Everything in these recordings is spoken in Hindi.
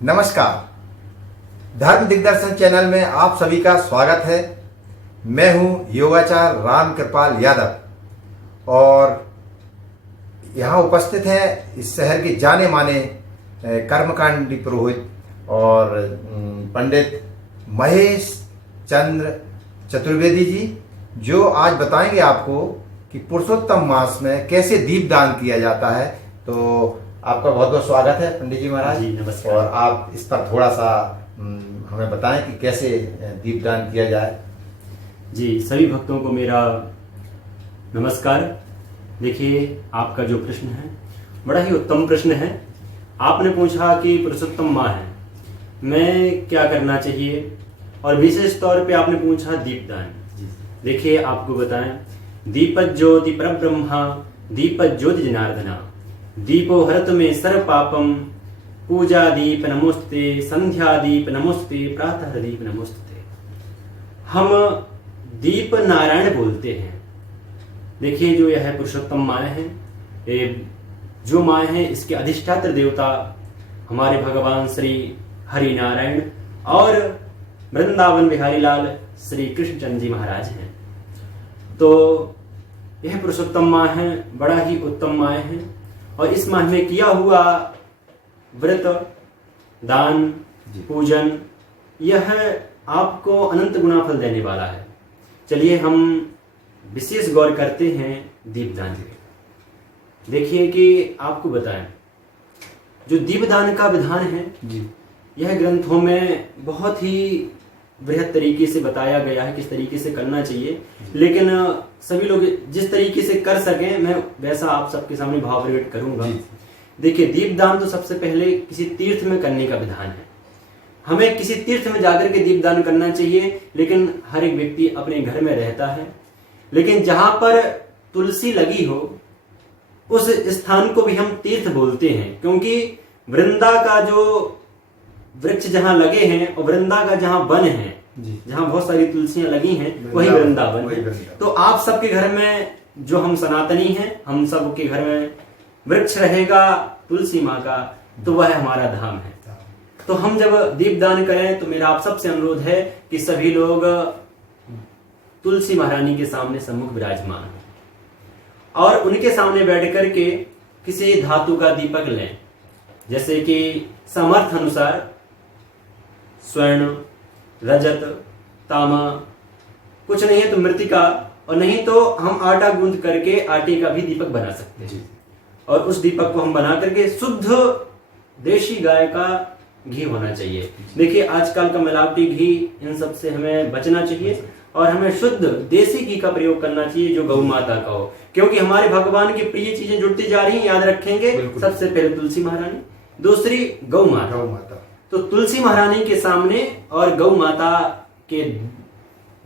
नमस्कार, धर्म दिग्दर्शन चैनल में आप सभी का स्वागत है। मैं हूं योगाचार्य राम कृपाल यादव और यहाँ उपस्थित हैं इस शहर के जाने माने कर्मकांडी पुरोहित और पंडित महेश चंद्र चतुर्वेदी जी, जो आज बताएंगे आपको कि पुरुषोत्तम मास में कैसे दीपदान किया जाता है। तो आपका बहुत बहुत स्वागत है पंडित जी महाराज जी, नमस्कार। और आप इस पर थोड़ा सा हमें बताएं कि कैसे दीपदान किया जाए। जी, सभी भक्तों को मेरा नमस्कार। देखिए, आपका जो प्रश्न है बड़ा ही उत्तम प्रश्न है। आपने पूछा कि पुरुषोत्तम माह है, मैं क्या करना चाहिए, और विशेष तौर पे आपने पूछा दीपदान। देखिए, आपको बताएं, दीपज्योति ज्योति परब्रह्मा, दीपज्योति ज्योति जनार्दना, दीपो हरत में सर्व पापम, पूजा दीप नमोस्ते, संध्या दीप नमोस्ते, प्रातः दीप नमोस्ते। हम दीप नारायण बोलते हैं। देखिए, जो यह पुरुषोत्तम माह है, ये जो माह है, इसके अधिष्ठात्र देवता हमारे भगवान श्री हरि नारायण और वृंदावन बिहारी लाल श्री कृष्णचंद्र जी महाराज हैं। तो यह पुरुषोत्तम माह है, बड़ा ही उत्तम माह है, और इस माह में किया हुआ व्रत, दान, पूजन, यह आपको अनंत गुना फल देने वाला है। चलिए हम विशेष गौर करते हैं दीपदान पे। देखिए कि आपको बताएं, जो दीपदान का विधान है जी, यह ग्रंथों में बहुत ही बृहद तरीके से बताया गया है किस तरीके से करना चाहिए, लेकिन सभी लोग जिस तरीके से कर सकें मैं वैसा आप सबके सामने भाव प्रकट करूंगा। देखिए, दीपदान तो सबसे पहले किसी तीर्थ में करने का विधान है। हमें किसी तीर्थ में जाकर के दीपदान करना चाहिए, लेकिन हर एक व्यक्ति अपने घर में रहता है, लेकिन जहां पर तुलसी लगी हो उस स्थान को भी हम तीर्थ बोलते हैं, क्योंकि वृंदा का जो वृक्ष जहां लगे हैं और वृंदा का जहां वन है, जहां बहुत सारी तुलसियां लगी हैं, वही वृंदावन है। तो आप सबके घर में, जो हम सनातनी हैं, हम सबके घर में वृक्ष रहेगा तुलसी माँ का, तो वह हमारा धाम है। तो हम जब दीपदान करें तो मेरा आप सबसे अनुरोध है कि सभी लोग तुलसी महारानी के सामने सम्मुख विराजमान हो और उनके सामने बैठ करके किसी धातु का दीपक लें, जैसे कि सामर्थ्य अनुसार स्वर्ण, रजत, तामा, कुछ नहीं है तो मृतिका, और नहीं तो हम आटा गूंथ करके आटे का भी दीपक बना सकते हैं। और उस दीपक को हम बना करके, शुद्ध देशी गाय का घी होना चाहिए। देखिए, आजकल का मिलावटी घी, इन सब से हमें बचना चाहिए और हमें शुद्ध देसी घी का प्रयोग करना चाहिए जो गौ माता का हो, क्योंकि हमारे भगवान की प्रिय चीजें जुड़ती जा रही हैं। याद रखेंगे, सबसे पहले तुलसी महारानी, दूसरी गौ माता। तो तुलसी महारानी के सामने और गौ माता के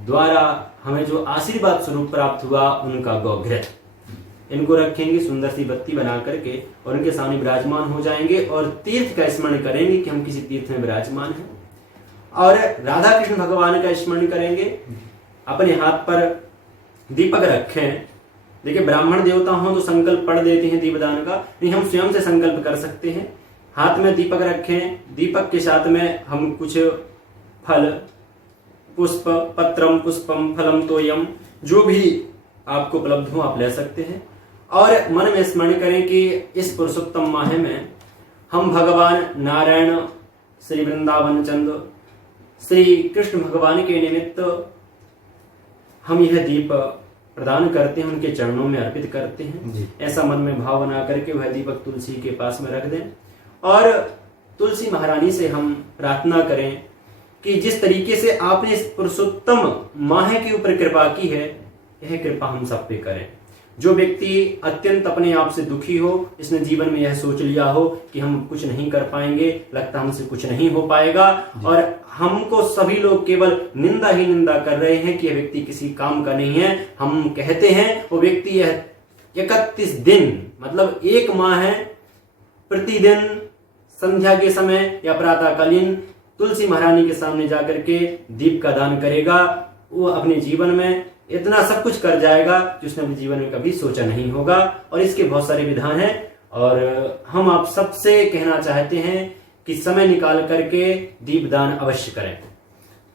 द्वारा हमें जो आशीर्वाद स्वरूप प्राप्त हुआ, उनका गौघृत, इनको रखेंगे, सुंदर सी बत्ती बना करके, और उनके सामने विराजमान हो जाएंगे और तीर्थ का स्मरण करेंगे कि हम किसी तीर्थ में विराजमान हैं, और राधा कृष्ण भगवान का स्मरण करेंगे। अपने हाथ पर दीपक रखें। देखिए, ब्राह्मण देवता हो तो संकल्प पढ़ देते हैं दीपदान का, नहीं, हम स्वयं से संकल्प कर सकते हैं। हाथ में दीपक रखें, दीपक के साथ में हम कुछ फल, पुष्प, पत्रम पुष्पम फलम तोयम, जो भी आपको उपलब्ध हो आप ले सकते हैं, और मन में स्मरण करें कि इस पुरुषोत्तम माह में हम भगवान नारायण, श्री वृंदावन चंद्र, श्री कृष्ण भगवान के निमित्त हम यह दीप प्रदान करते हैं, उनके चरणों में अर्पित करते हैं। ऐसा मन में भाव बना करके वह दीपक तुलसी के पास में रख दें और तुलसी महारानी से हम प्रार्थना करें कि जिस तरीके से आपने इस पुरुषोत्तम माह के ऊपर कृपा की है, यह कृपा हम सब पे करें। जो व्यक्ति अत्यंत अपने आप से दुखी हो, इसने जीवन में यह सोच लिया हो कि हम कुछ नहीं कर पाएंगे, लगता हमसे कुछ नहीं हो पाएगा, और हमको सभी लोग केवल निंदा ही निंदा कर रहे हैं कि यह व्यक्ति किसी काम का नहीं है, हम कहते हैं वो व्यक्ति यह 31 दिन, मतलब एक माह है, प्रतिदिन संध्या के समय या प्रातःकालीन तुलसी महारानी के सामने जाकर के दीप का दान करेगा, वो अपने जीवन में इतना सब कुछ कर जाएगा जो उसने अपने जीवन में कभी सोचा नहीं होगा। और इसके बहुत सारे विधान हैं और हम आप सबसे कहना चाहते हैं कि समय निकाल करके दीपदान अवश्य करें।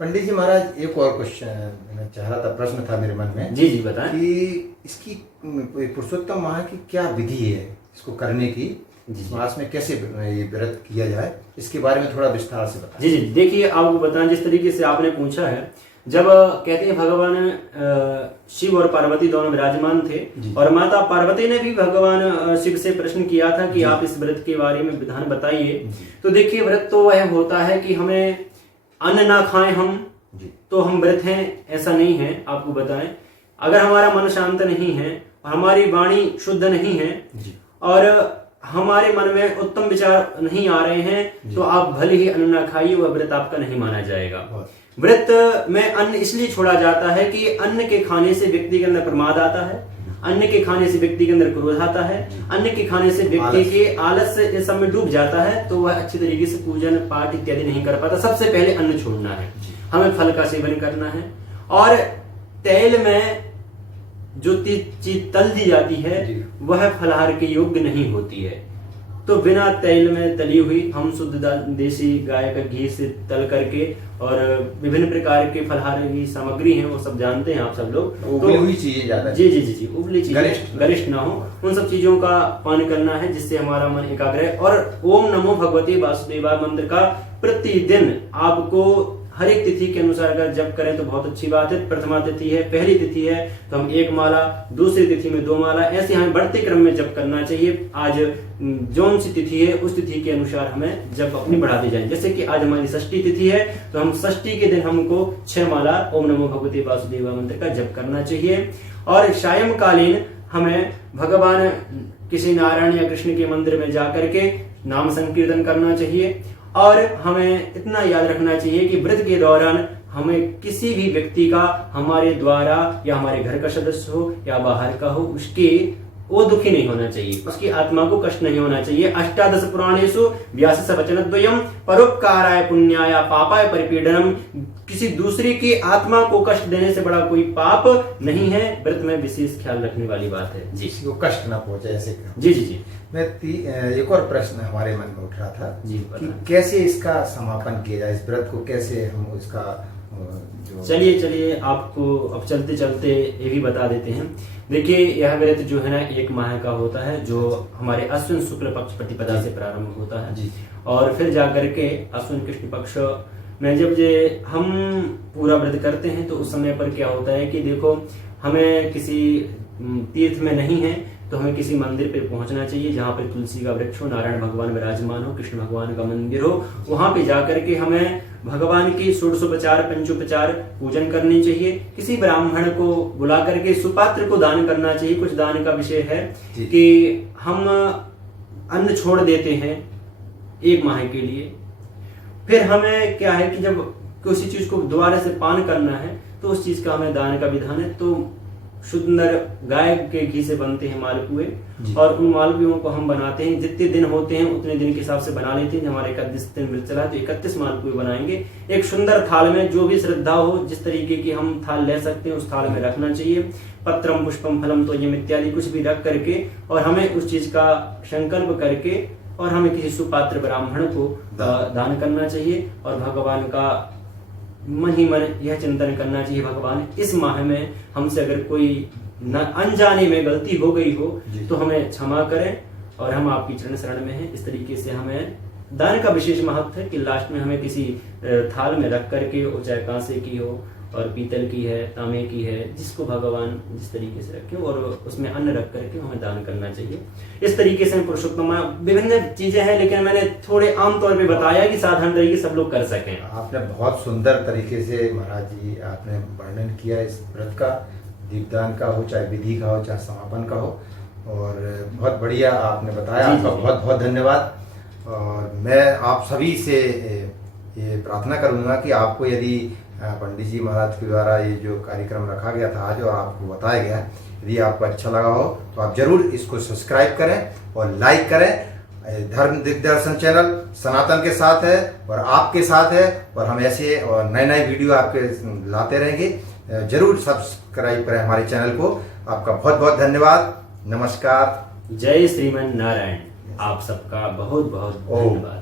पंडित जी महाराज, एक और क्वेश्चन मैं चाह रहा था, प्रश्न था मेरे मन में जी जी बताएं। कि इसकी पुरुषोत्तम माह की क्या विधि है इसको करने की, जी। इस मास में कैसे ये व्रत किया जाए, इसके बारे में थोड़ा विस्तार से बताएं। जी जी देखिए, आपको बताएं, जिस तरीके से आपने पूछा है, जब कहते हैं भगवान शिव और पार्वती दोनों विराजमान थे और माता पार्वती ने भी भगवान शिव से प्रश्न किया था कि आप इस व्रत के बारे में विधान बताइए। तो देखिए, व्रत तो वह होता है कि हमें अन्न ना खाएं हम तो हम व्रत हैं, ऐसा नहीं है। आपको बताएं, अगर हमारा मन शांत नहीं है, हमारी वाणी शुद्ध नहीं है और हमारे मन में उत्तम विचार नहीं आ रहे हैं, तो आप भले ही अन्न ना खाइए, वह व्रत आपका नहीं माना जाएगा। व्रत में अन्न इसलिए छोड़ा जाता है कि अन्न के खाने से व्यक्ति के अंदर प्रमाद आता है, अन्न के खाने से व्यक्ति के अंदर क्रोध आता है, अन्न के खाने से व्यक्ति के आलस इस सब में डूब जाता है, तो वह अच्छी तरीके से पूजन पाठ इत्यादि नहीं कर पाता। सबसे पहले अन्न छोड़ना है, हमें फल का सेवन करना है। और तेल में जो चीज तल दी जाती है वह फलाहार के योग्य नहीं होती है। तो बिना तेल में तली हुई हम शुद्ध देसी गाय का घी से तल करके और विभिन्न प्रकार के फलाहार की सामग्री हैं, वो सब जानते हैं आप सब लोग। उबली हुई चीजें ज्यादा, जी जी जी जी उबली चीजें गरिष्ठ ना हो, उन सब चीजों का पान करना है जिससे हमारा मन एकाग्र है। और ओम नमो भगवते वासुदेवाय मंत्र का प्रतिदिन आपको हर एक तिथि के अनुसार अगर जप करें तो बहुत अच्छी बात है। प्रथमा तिथि है, पहली तिथि है तो हम 1 माला, दूसरी तिथि में 2 माला, ऐसे हमें बढ़ते क्रम में जप करना चाहिए। आज जौन सी तिथि है उस तिथि के अनुसार हमें जप अपनी बढ़ाते जाएं। जैसे कि आज हमारी षष्ठी तिथि है तो हम षष्ठी के दिन हमको 6 माला ओम नमो भगवते वासुदेवाय मंत्र का जप करना चाहिए। और सायंकालीन हमें भगवान किसी नारायण या कृष्ण के मंदिर में जाकर के नाम संकीर्तन करना चाहिए। और हमें इतना याद रखना चाहिए कि व्रत के दौरान हमें किसी भी व्यक्ति का हमारे द्वारा या हमारे घर का सदस्य हो या बाहर का हो, उसके वो दुखी नहीं होना चाहिए, उसकी आत्मा को कष्ट नहीं होना चाहिए। 18 पुराणेषु व्यासस्य वचनद्वयम् परोपकाराय पुण्याय पापाय परिपीडनम्। किसी दूसरे की आत्मा को कष्ट देने से बड़ा कोई पाप नहीं है। व्रत में विशेष ख्याल रखने वाली बात है जी, किसी को कष्ट ना पहुंचे ऐसे। जी जी जी मैं एक और प्रश्न हमारे मन में उठ रहा था जी, कि कैसे इसका समापन किया जाए, इस व्रत को कैसे हम इसका चलिए आपको अब चलते चलते ये भी बता देते हैं। देखिए, यह व्रत जो है ना 1 माह का होता है, जो हमारे अश्विन शुक्ल पक्ष प्रतिपदा से प्रारंभ होता है जी। और फिर जाकर के अश्विन कृष्ण पक्ष में जब हम पूरा व्रत करते हैं तो उस समय पर क्या होता है कि देखो, हमें किसी तीर्थ में नहीं है तो हमें किसी मंदिर पे पहुंचना चाहिए जहाँ पे तुलसी का वृक्ष हो, नारायण भगवान विराजमान हो, कृष्ण भगवान का मंदिर हो। वहां पे जाकर के हमें भगवान की षोडशोपचार पंचोपचार पूजन करनी चाहिए। किसी ब्राह्मण को बुला करके सुपात्र को दान करना चाहिए। कुछ दान का विषय है कि हम अन्न छोड़ देते हैं 1 माह के लिए, फिर हमें क्या है कि जब किसी चीज को दोबारा से पान करना है तो उस चीज का हमें दान का विधान है। तो शुद्ध गाय के घी से बनते हैं मालपुए और उन मालपुओं को हम बनाते हैं, जितने दिन होते हैं उतने दिन के हिसाब से बना लेते हैं। हमारे 31 दिन व्रत चला तो 31 मालपुए बनाएंगे। एक सुंदर थाल में जो भी श्रद्धा हो, जिस तरीके की हम थाल ले सकते हैं उस थाल में रखना चाहिए। पत्रम पुष्पम फलम तोयम इत्यादि कुछ भी रख करके और हमें उस चीज का संकल्प करके और हमें किसी सुपात्र ब्राह्मण को दान करना चाहिए। और भगवान का मन ही मन यह चिंतन करना चाहिए, भगवान इस माह में हमसे अगर कोई अनजाने में गलती हो गई हो तो हमें क्षमा करें और हम आपकी चरण शरण में हैं। इस तरीके से हमें दान का विशेष महत्व है कि लास्ट में हमें किसी थाल में रख करके, वो चाहे कांसे की हो और पीतल की है, तांबे की है, जिसको भगवान जिस तरीके से रखे और उसमें अन्न रख करके हमें दान करना चाहिए। इस तरीके से पुरुषोत्तम विभिन्न चीजें हैं, लेकिन मैंने थोड़े आम तौर पे बताया कि साधारण तरीके से सब लोग कर सकें। आपने बहुत सुंदर तरीके से महाराज जी आपने वर्णन किया इस व्रत का, दीपदान का हो, चाहे विधि का हो, चाहे समापन का हो, और बहुत बढ़िया आपने बताया। आपका बहुत बहुत धन्यवाद। और मैं आप सभी से ये प्रार्थना करूंगा कि आपको यदि पंडित जी महाराज के द्वारा ये जो कार्यक्रम रखा गया था आज और आपको बताया गया, यदि आपको अच्छा लगा हो तो आप जरूर इसको सब्सक्राइब करें और लाइक करें। धर्म दिग्दर्शन चैनल सनातन के साथ है और आपके साथ है, और हम ऐसे और नए नए वीडियो आपके लाते रहेंगे। जरूर सब्सक्राइब करें हमारे चैनल को। आपका बहुत बहुत धन्यवाद। नमस्कार। जय श्रीमन नारायण। आप सबका बहुत बहुत धन्यवाद।